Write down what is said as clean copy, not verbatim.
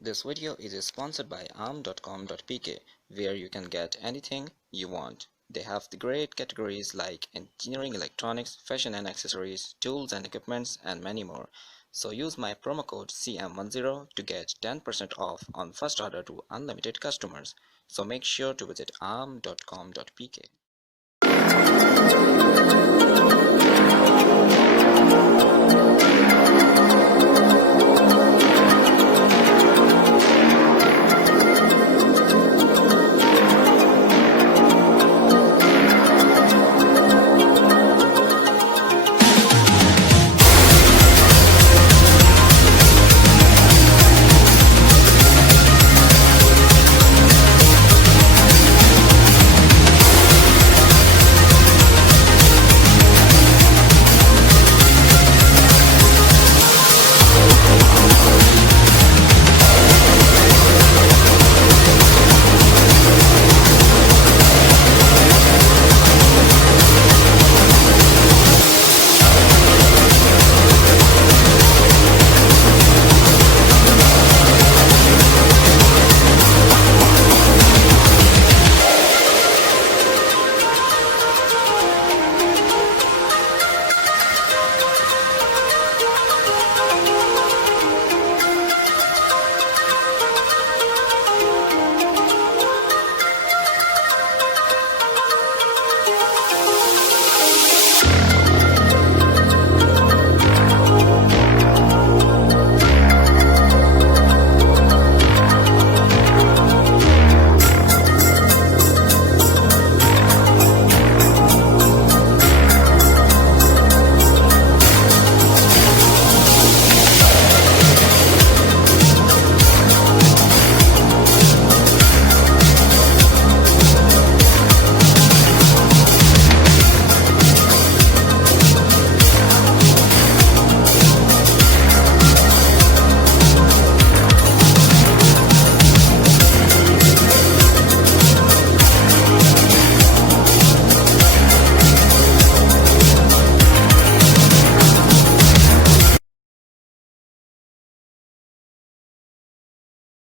This video is sponsored by arm.com.pk, where you can get anything you want. They have the great categories like engineering, electronics, fashion and accessories, tools and equipments, and many more. So use my promo code CM10 to get 10% off on first order to unlimited customers. So make sure to visit arm.com.pk.